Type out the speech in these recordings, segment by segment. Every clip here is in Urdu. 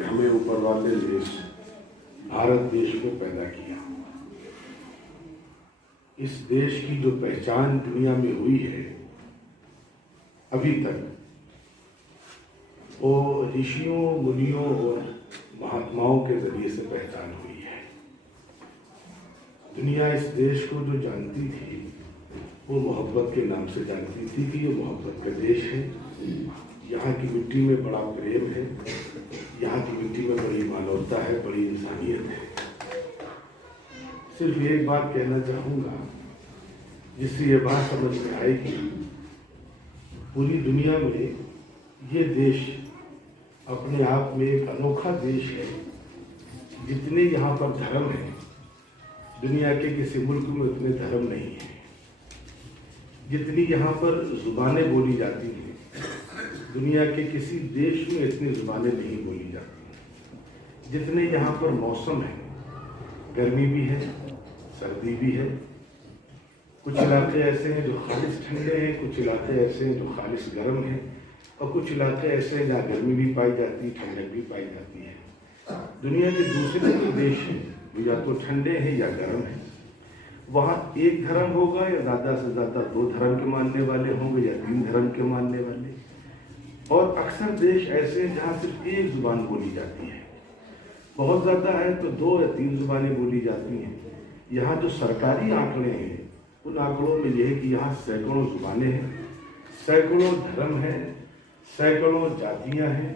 کہ ہمیں اوپر والے نے بھارت دیش کو پیدا کیا. اس دیش کی جو پہچان دنیا میں ہوئی ہے ابھی تک وہ رشیوں منیوں اور مہاتماؤں کے ذریعے سے پہچان ہوئی ہے. دنیا اس دیش کو جو جانتی تھی وہ محبت کے نام سے جانتی تھی کہ یہ محبت کا دیش ہے. یہاں کی مٹی میں بڑا پریم ہے, یہاں کی مٹی میں بڑی مانوتا ہے, بڑی انسانیت ہے. صرف ایک بات کہنا چاہوں گا جس سے یہ بات سمجھ میں آئے گی, پوری دنیا میں یہ دیش اپنے آپ میں ایک انوکھا دیش ہے. جتنے یہاں پر دھرم ہیں دنیا کے کسی ملک میں اتنے دھرم نہیں ہیں. جتنی یہاں پر زبانیں بولی جاتی ہیں دنیا کے کسی دیش میں اتنی زبانیں نہیں بولی جاتی. جتنے یہاں پر موسم ہیں, گرمی بھی ہے, سردی بھی ہے. کچھ علاقے ایسے ہیں جو خالص ٹھنڈے ہیں, کچھ علاقے ایسے ہیں جو خالص گرم ہیں, اور کچھ علاقے ایسے ہیں جہاں گرمی بھی پائی جاتی ہے, ٹھنڈک بھی پائی جاتی ہے. دنیا کے دوسرے جو دیش ہیں وہ یا تو ٹھنڈے ہیں یا گرم ہیں. وہاں ایک دھرم ہوگا یا زیادہ سے زیادہ 2 دھرم کے ماننے والے ہوں گے یا 3 دھرم کے ماننے والے. اور اکثر دیش ایسے ہیں جہاں صرف ایک زبان بولی جاتی ہے. بہت زیادہ ہے تو 2 یا 3 زبانیں بولی جاتی ہیں. یہاں جو سرکاری آنکڑے ہیں ان آنکڑوں میں یہ ہے کہ یہاں سینکڑوں زبانیں ہیں, سینکڑوں دھرم ہیں, سینکڑوں جاتیاں ہیں.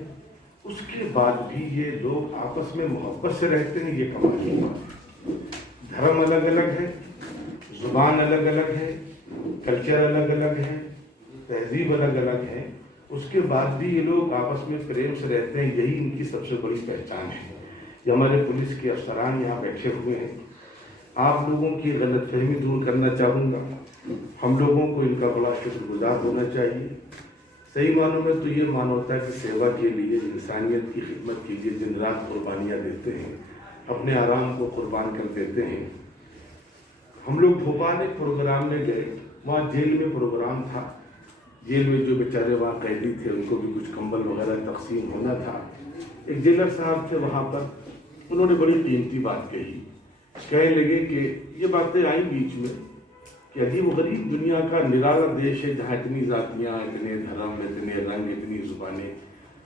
اس کے بعد بھی یہ لوگ آپس میں محبت سے رہتے ہیں. یہ کمال کی بات ہے. دھرم الگ الگ ہے, زبان الگ الگ ہے, کلچر الگ الگ ہے, تہذیب الگ الگ ہے. اس کے بعد بھی یہ لوگ آپس میں پریم سے رہتے ہیں. یہی ان کی سب سے بڑی پہچان ہے. یہ ہمارے پولیس کے افسران یہاں بیٹھے ہوئے ہیں. آپ لوگوں کی غلط فہمی دور کرنا چاہوں گا. ہم لوگوں کو ان کا بڑا شکر گزار ہونا چاہیے. صحیح معنوں میں تو یہ مانوتا کی سیوا کے لیے, انسانیت کی خدمت کے لیے دن رات قربانیاں دیتے ہیں, اپنے آرام کو قربان کر دیتے ہیں. ہم لوگ بھوپال ایک پروگرام میں گئے, وہاں جیل میں پروگرام تھا. جیل میں جو بیچارے وہاں قیدی تھے ان کو بھی کچھ کمبل وغیرہ تقسیم ہونا تھا. ایک جیلر صاحب تھے وہاں پر, انہوں نے بڑی قیمتی بات کہی. کہنے لگے کہ یہ باتیں آئیں بیچ میں کہ عجیب و غریب دنیا کا نرالا دیش ہے جہاں اتنی ذاتیاں, اتنے دھرم, اتنے رنگ, اتنی زبانیں,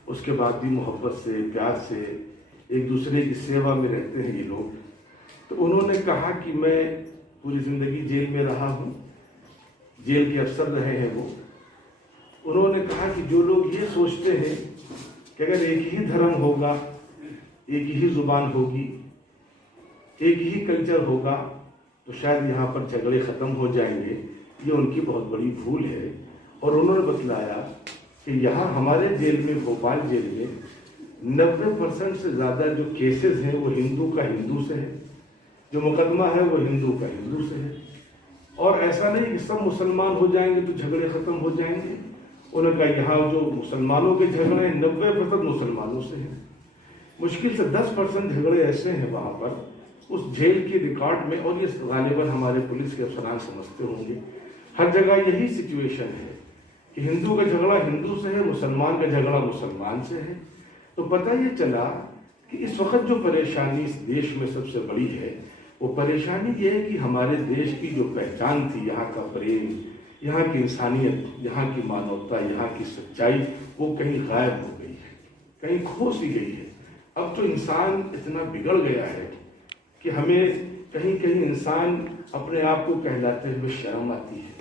اس کے بعد بھی محبت سے, پیار سے ایک دوسرے کی سیوا میں رہتے ہیں یہ لوگ. تو انہوں نے کہا کہ میں پوری زندگی جیل میں رہا ہوں, جیل کے افسر رہے ہیں وہ. انہوں نے کہا کہ جو لوگ یہ سوچتے ہیں کہ اگر ایک ہی دھرم ہوگا, ایک ہی زبان ہوگی, ایک ہی کلچر ہوگا تو شاید یہاں پر جھگڑے ختم ہو جائیں گے, یہ ان کی بہت بڑی بھول ہے. اور انہوں نے بتلایا کہ یہاں ہمارے جیل میں, بھوپال جیل میں 90% سے زیادہ جو کیسز ہیں وہ ہندو کا ہندو سے ہے, جو مقدمہ ہے وہ ہندو کا ہندو سے ہے. اور ایسا نہیں کہ سب مسلمان ہو جائیں گے تو جھگڑے ختم ہو جائیں گے. انہوں نے کہا یہاں جو مسلمانوں کے جھگڑے ہیں 90% مسلمانوں سے ہیں. مشکل سے 10% جھگڑے ایسے ہیں وہاں پر اس جیل کے ریکارڈ میں, اور یہ غالباً ہمارے پولیس کے افسران سمجھتے ہوں گے. ہر جگہ یہی سچویشن ہے کہ ہندو کا جھگڑا ہندو سے ہے, مسلمان کا جھگڑا مسلمان سے ہے. تو پتہ یہ چلا کہ اس وقت جو پریشانی اس دیش میں سب سے بڑی ہے وہ پریشانی یہ ہے کہ ہمارے دیش کی جو پہچان تھی, یہاں کا پریم, یہاں کی انسانیت, یہاں کی مانوتا, یہاں کی سچائی, وہ کہیں غائب ہو گئی ہے, کہیں کھو سی گئی ہے. اب تو انسان اتنا بگڑ گیا ہے کہ ہمیں کہیں کہیں انسان اپنے آپ کو کہلاتے ہوئے شرم آتی ہے.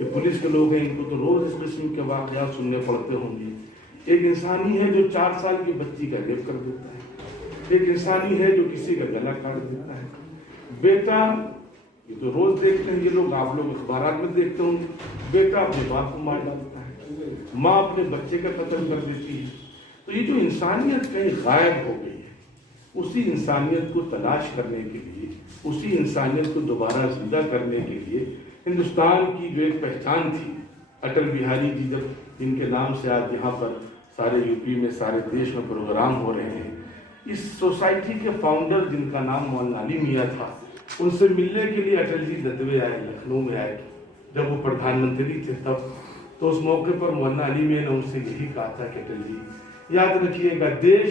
یہ پولیس کے لوگ ہیں, ان کو تو روز اس قسم کے واقعات سننے پڑتے ہوں گے. ایک انسانی ہے جو 4 سال کی بچی کا ریپ کر دیتا ہے, ایک انسانی ہے جو کسی کا گلا کاٹ دیتا ہے. بیٹا, یہ تو روز دیکھتے ہیں یہ لوگ, آپ لوگ اخبارات میں دیکھتے ہوں گے, بیٹا اپنے باپ کو مار ڈالتا ہے, ماں اپنے بچے کا قتل کر دیتی ہے. تو یہ جو انسانیت کہیں غائب ہو گئی ہے, اسی انسانیت کو تلاش کرنے کے لیے, اسی انسانیت کو دوبارہ زندہ کرنے کے لیے ہندوستان کی جو ایک پہچان تھی, اٹل بہاری جی جب ان کے نام سے آج یہاں پر سارے یو پی میں, سارے دیش میں پروگرام ہو رہے ہیں, اس سوسائٹی کے فاؤنڈر جن کا نام مولانا علی میاں تھا, ان سے ملنے کے لیے اٹل جی دتوے آئے, لکھنؤ میں آئے. جب وہ پردھان منتری تھے تب, تو اس موقع پر مولانا علی میاں نے ان سے یہی کہا تھا کہ اٹل جی یاد رکھیے گا, دیش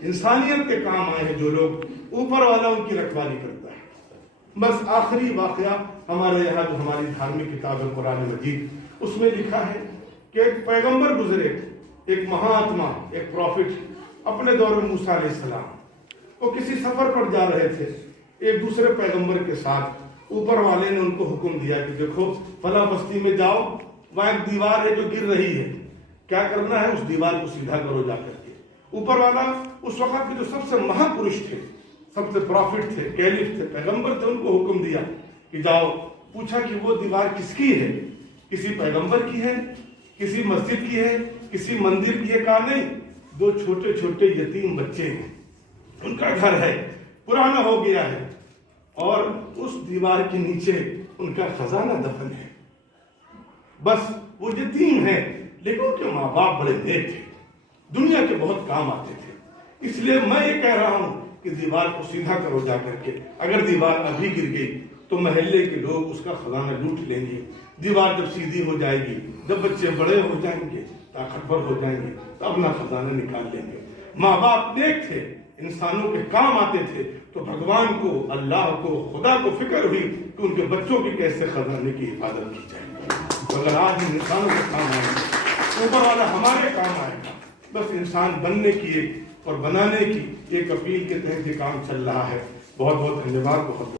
انسانیت کے کام آئے ہیں جو لوگ اوپر والا ان کی رکھوالی کرتا ہے۔ بس آخری واقعہ ہمارے یہاں جو ہماری دھارمک کتاب ہے قرآن مجید، اس میں لکھا ہے کہ ایک پیغمبر گزرے، ایک مہاتما، ایک پروفٹ، اپنے دور میں موسیٰ علیہ السلام، وہ کسی سفر پر جا رہے تھے ایک دوسرے پیغمبر کے ساتھ۔ اوپر والے نے ان کو حکم دیا کہ دیکھو فلاں بستی میں جاؤ، وہاں ایک دیوار ہے جو گر رہی ہے، کیا کرنا ہے؟ اس دیوار کو سیدھا کرو جا کر کے۔ اوپر والا اس وقت کے جو سب سے مہا پرش تھے، سب سے پروفٹ تھے، کیلف تھے، پیغمبر تھے، ان کو حکم دیا کہ جاؤ۔ پوچھا کہ وہ دیوار کس کی ہے؟ کسی پیغمبر کی ہے؟ کسی مسجد کی ہے؟ کسی مندر کی ہے؟ کہا نہیں، دو چھوٹے چھوٹے یتیم بچے ہیں، ان کا گھر ہے، پرانا ہو گیا ہے، اور اس دیوار کے نیچے ان کا خزانہ دفن ہے۔ بس وہ یتیم ہیں، لیکن ان کے ماں باپ بڑے نیک تھے، دنیا کے بہت کام آتے تھے۔ اس لیے میں یہ کہہ رہا ہوں کہ دیوار کو سیدھا کرو جا کر کے۔ اگر دیوار ابھی گر گئی تو محلے کے لوگ اس کا خزانہ لوٹ لیں گے۔ دیوار جب سیدھی ہو جائے گی، جب بچے بڑے ہو جائیں گے، طاقتور ہو جائیں گے، تو اپنا خزانہ نکال لیں گے۔ ماں باپ نیک تھے، انسانوں کے کام آتے تھے، تو بھگوان کو، اللہ کو، خدا کو فکر ہوئی کہ ان کے بچوں کی کیسے خزانے کی حفاظت کی جائے۔ اگر آج انسانوں کے کام آئے گا، اوپر والا ہمارے کام آئے گا۔ بس انسان بننے کی اور بنانے کی ایک اپیل کے تحت یہ کام چل رہا ہے۔ بہت بہت دھنیہ واد۔ بہت